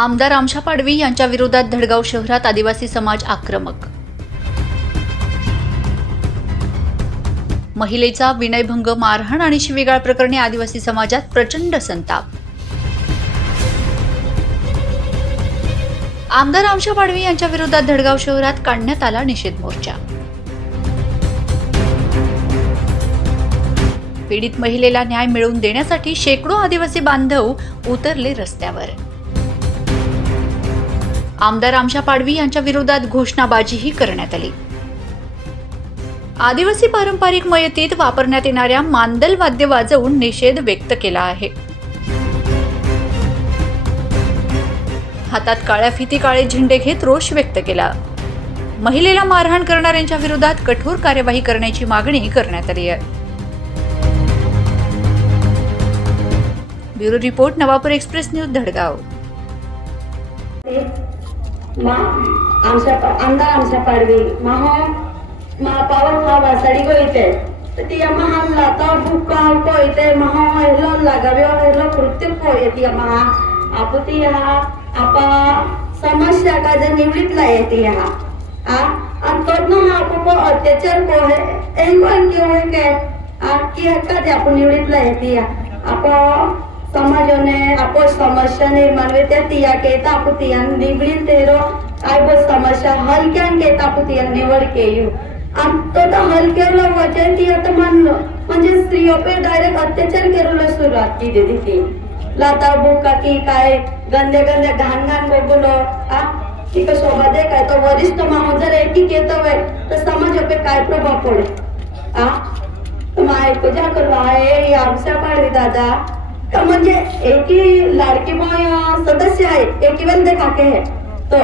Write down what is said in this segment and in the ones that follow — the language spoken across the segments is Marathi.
आमदार आमशा पाडवी यांच्या विरोधात धडगाव शहरात आदिवासी समाज आक्रमक। महिलेचा विनयभंग, मारहाण आणि शिवीगाळ प्रकरणी आदिवासी समाजात प्रचंड संताप। आमदार आमशा पाडवी यांच्या विरोधात धडगाव शहरात काढण्यात आला निषेध मोर्चा। पीडित महिलेला न्याय मिळवून देण्यासाठी शेकडो आदिवासी बांधव उतरले रस्त्यावर। आमदार आमशा पाडवी यांच्या विरोधात घोषणाबाजीही करण्यात आली। आदिवासी पारंपरिक मयतीत वापरण्यात येणाऱ्या मांदल वाद्य वाजवून निषेध व्यक्त केला आहे। हातात काळ्या फिती, काळे झेंडे घेत रोष व्यक्त केला। महिलेला मारहाण करणाऱ्यांच्या विरोधात कठोर कार्यवाही करण्याची मागणी करण्यात आली आहे। Bureau report, Navapur express news, Dhadgaon. आमदार आमशा पाडवी पावर खावा साडी गोयते ती महान लाता बुका कोयते महा हेलो लगाव्यो हेलो कृत्य कोयती महा आपुती हा आपा समस्या का जे निवृत्तला येते हा आणि तोडनो हा आपको अत्याचार को है एंगन क्यों है के की हक्का जे आपण निवृत्तला येते आपो समाजने आपो समस्या निर्माण वेत्या तिया केता आपुतिया निवृत्त तेरो आयबो समस्या हलक्यान केता आपुतिया निवड केयू तो हलकेला वचन ती आता मानलो म्हणजे स्त्रियों पे डायरेक्ट अत्याचार केला सुरुवात की दे ती लाता बुका की काय गंदे गंदे घाण घाण बोलो की का शोभा दे काय तो वरिष्ठ मामा जर एकी केतो वे तर समाज पे काय प्रभाव पडे तो माय पूजा करवा आहे आमशा पाडवी दादा का म्हणजे एकी लाडकी मोय सदस्य आहे एकी वेल दे काके है तो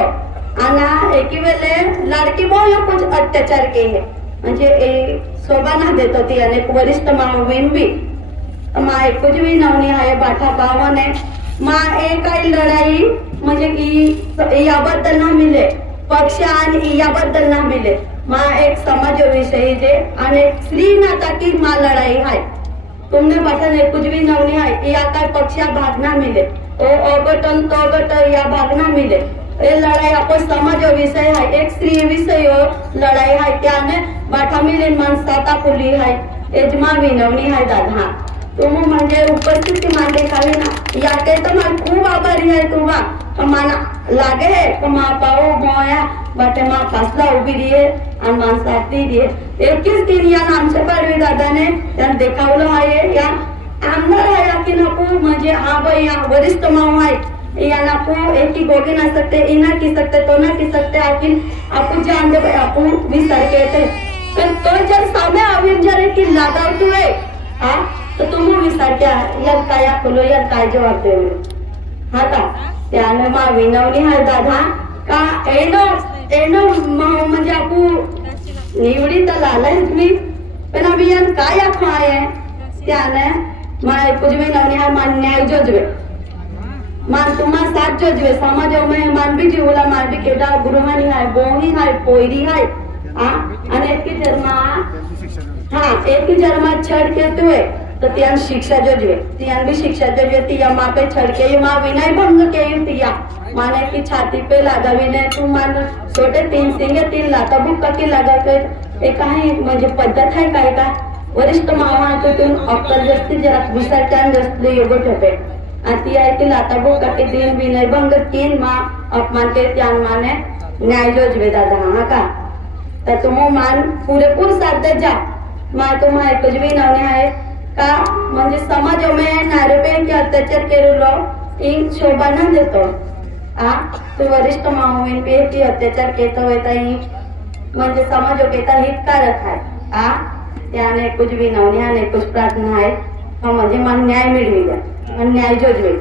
आना एकी वेले लाडकी मोय कुछ अत्याचार के है म्हणजे शोभा ना देतो ती अनेक वरिष्ठ मावेन भी माय कुछ भी नवनी आहे बाठा पावने मा एक आई लढाई म्हणजे की याबद्दल ना मिले पक्ष आणि याबद्दल ना मिले मा एक समाज विषयी जे आणि स्त्री नाता की मा लढाई आहे तुमने पठन कुछ भी नवनी है या काय पक्ष भाग ना मिले ओ अगटन तो अगट या भाग ना मिले ये लड़ाई आपण समाज विषय है एक स्त्री विषय लड़ाई है त्याने बाठा मिले माणसाता पुली है यजमा विनवणी है दादा तुम म्हणजे उपस्थिती मांडे खाली ना याके तो मैं खूब आभारी है तुम्हा माना लागे है तो मा पाओ मोया बटे मा फासला उभी दिए आणि माणसाती दिए 21 दिन या आमशा पाडवी दादाने त्यान देखावलं आहे या आमदार आहे की नको म्हणजे हा बाई या वरिष्ठ माव आहे या नको एकी गोगे ना सकते इना की सकते तो ना की सकते आखिर आपण जान दे आपण विचार केते पण तो जर सामे आवीन जरे की लागावतो आहे तो तुम्ही विचार क्या या काय खोलो या काय जवाब देऊ हा का त्याने मा विनवणी आहे दादा का एनो म्हणजे आपण निवडी तर लालाय तुम्ही पण अभी यान काय आहे त्याने माय कुछ भी नवनी है मान न्याय जोजवे मान तुम्हा साथ जोजवे समाज में मान भी जीवला मान भी केदा गृहणी है बोही है पोयरी है आणि एक जन्मा छड़ के तुए तो तियान शिक्षा जोजवे तियान भी शिक्षा जोजवे तिया माँ पे छड़ के माँ विनय भंग के तिया माने की छाती पे लगा विनय तू मान छोटे 3 सिंगे 3 लाता बुक्का की लगा के एक आहे म्हणजे पद्धत आहे काय का वरिष्ठ मामा तुम अक्कल जस्ती जरा विसर्जन जस्ती योग्य ठेपे आती आहे की लाता बुक्का के दिन विनय भंग तीन माँ अपमान के त्यान माने न्याय जोजवे दादा हा का तर तुम मान पुरेपूर साथ दे जा माँ तुम्हा कुछ भी नवने आहे का म्हणजे समाज में नारे पे की अत्याचार केलो इन शोभा ना देतो तू वरिष्ठ माऊन पे की अत्याचार केतो होताई म्हणजे समाज केता हितकारक आहे त्याने कुछ भी नवने कुछ प्रार्थना आहे म्हणजे मन न्याय मिळवी न्याय जोजवे